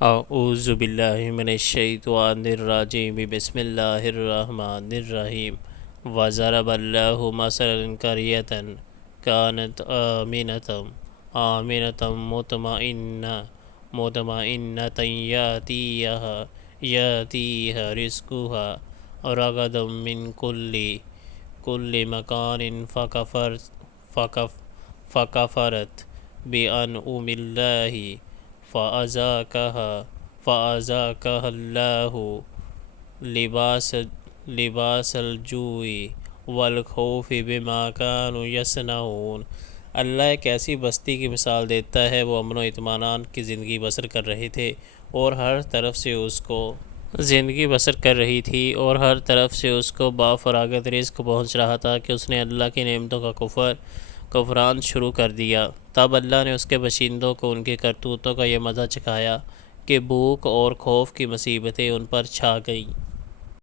اعوذ باللہ من الشیطان الرجیم بسم اللہ الرحمن الرحیم وضرب اللہ مثلا قریۃ کانت آمنة مطمئنة یأتیہا رزقها رغدا من کل مکان فکفرت بانعم اللہ فأذاقها اللہ لباس الجوع والخوف بما كانوا یصنعون۔ اللہ ایک ایسی بستی کی مثال دیتا ہے، وہ امن و اطمینان کی زندگی بسر کر رہے تھے اور ہر طرف سے اس کو بافراغت رزق پہنچ رہا تھا کہ اس نے اللہ کی نعمتوں کا کفران شروع کر دیا۔ تب اللہ نے اس کے باشندوں کو ان کے کرتوتوں کا یہ مزہ چکھایا کہ بھوک اور خوف کی مصیبتیں ان پر چھا گئیں۔